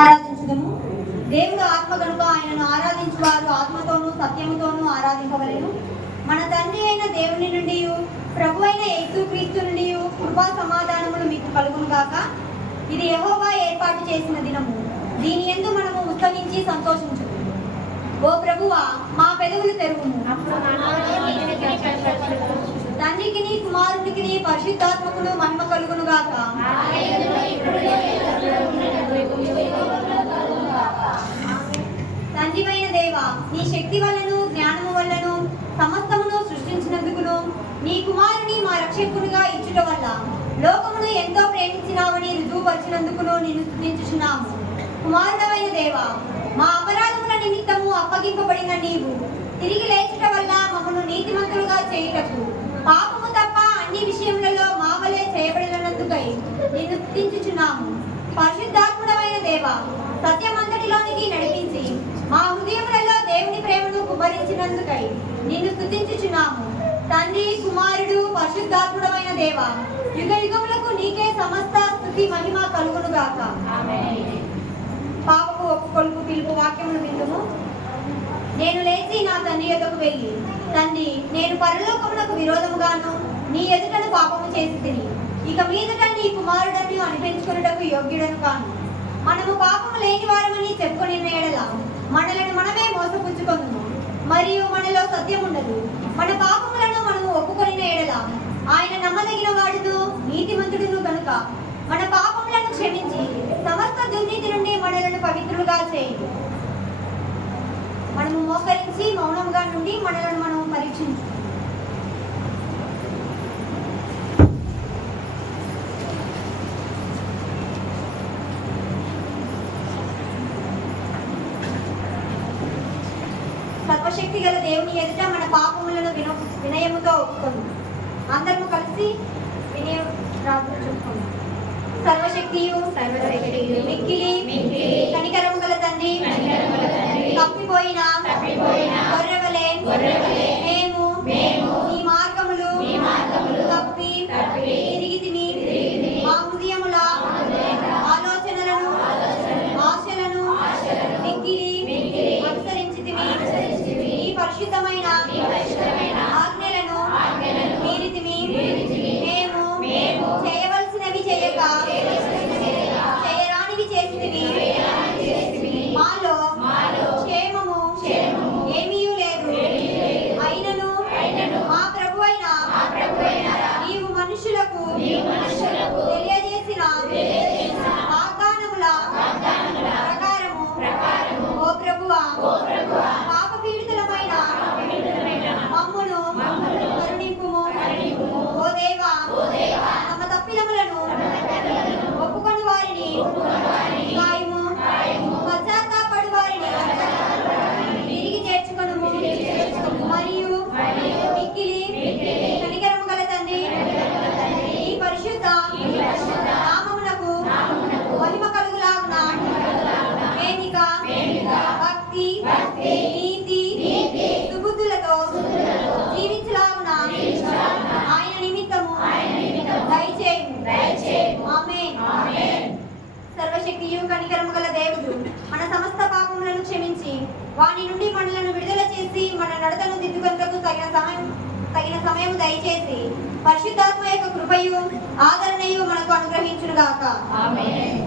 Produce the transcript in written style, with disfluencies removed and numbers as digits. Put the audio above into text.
ఆరాధించుదుము. దేవుడు ఆత్మ కనుక ఆయనను ఆరాధించువారు ఆత్మతోనూ సత్యముతోనూ ఆరాధింపవలెను. మన తండ్రి అయిన దేవుని నుండి ప్రభు అయిన యేసుక్రీస్తు నుండి కృపా సమాధానములు మీకు కలుగును గాక. ఇది యెహోవా ఏర్పాటు చేసిన దినము, దీని యందు మనము ఉత్సవించి సంతోషించుము. ఓ ప్రభువా, మా పెదవులు తెరువుము. తండ్రికిని కుమారునికిని పరిశుద్ధాత్మకును మహిమ కలుగును గాక. తండ్రివైన దేవా, నీ శక్తి వల్లను జ్ఞానము వల్లను సమస్తమును సృష్టించినందుకును నీ కుమారుని మా రక్షకునిగా ఇచ్చుట వల్ల లోకమును ఎంతో ప్రేమించినావని రుజువుపరిచినందుకును నిన్ను స్తుతించుచున్నాము. కుమారుడవైన దేవా, మా అపరాధముల నిమిత్తము అప్పగింపబడిన నీవు తిరిగి లేచుట వల్ల మమ్మను నీతిమంతులుగా చేయుటకు పాపము తప్ప అన్ని విషయములలో మా వలె చేయబడినందుకై నిన్ను స్తుతించుచున్నాము. పరిశుద్ధాత్ముడవైన దేవా, సత్యమంతటిలోనికి నడిపించి మా హృదయములలో దేవుని ప్రేమను కుమ్మరించినందుకై నిన్ను స్తుతించుచున్నాము. తండ్రి, కుమారుడు, పరిశుద్ధాత్ముడమైన దేవా, యుగ యుగములకు నీకే సమస్త స్తుతి మహిమ కలుగునుగాక. పాపపు ఒప్పుకొలుపు పిలుపు వాక్యమును విందుము. నేను లేచి నా తండ్రి యొద్దకు వెళ్ళి, తండ్రి, నేను పరలోకమునకు విరోధముగాను నీ ఎదుటను పాపము చేసి తిని ఇక మీదట నీ కుమారుడని అనిపించుకున్నటకు యోగ్యుడను కాను. మనము పాపము లేని వారమని చెప్పుకొని ఎడల మనలను మనమే మోసపుచ్చుకొనుము, మరియు మనలో సత్యం ఉండదు. మన పాపములను మనము ఒప్పుకొని ఎడల ఆయన నమ్మదగిన వాడును నీతిమంతుడును కనుక మన పాపములను క్షమించి సమస్త దుర్నీతి నుండి మనలను పవిత్రులుగా చేయండి. మనము మోకరించి మౌనంగా నుండి మనలను మనము పరీక్షించు. సర్వశక్తి గల దేవుని ఎదుట మన పాపములను వినయముతో ఒప్పుకొను. అందరము కలిసి వినయ ప్రార్థన చెప్పుకుందాం. సర్వశక్తియు మిక్కిలి కనికరము గల తండ్రి, తప్పిపోయిన గొర్రెవలే మేము నీ మార్గములు తప్పి తిరిగి తిని మా హృదయముల ఆలోచనలను ఆశలను మిక్కిలి అనుసరించితిమి. ఈ పరిశుద్ధమైన ఆజ్ఞలను మీరితిమి. మేము చేయవలసినవి చేయక చేయరానివి చేసితిమి. మాలో క్షేమము ఏమీయూ లేదు. అయినను మా ప్రభువైన నీవు మనుషులకు తెలియజేసిన వాగ్దానముల ప్రకారము ఓ ప్రభువా, పాపపీడితులమైన మమ్మును కరుణింపుము. ఓ దేవా, తమ తప్పిదములను ఒప్పుకొని వారిని గాయము, పశ్చాత్తాపడు వారిని తిరిగి చేర్చుకొనుము. మరియు మిక్కిలి కనికరము గల తండ్రి, ఈ పరిశుద్ధ నామమునకు మహిమ కలుగులాగున మేమిక భక్తి నీతి సుబుద్ధులతో జీవించలాగున ఆయన నిమిత్తము దయచేయము. ఆమేన్. సర్వశక్తియు కనికరము గల దేవుడు మన సమస్త పాపములను క్షమించి వాని నుండి మనలను విడుదల చేసి మన నడతను దిద్దుకొనుటకు తగిన సమయం దయచేసి పరిశుద్ధాత్మ యొక్క కృపయు ఆదరణయు మనకు అనుగ్రహించునుగాక. ఆమేన్.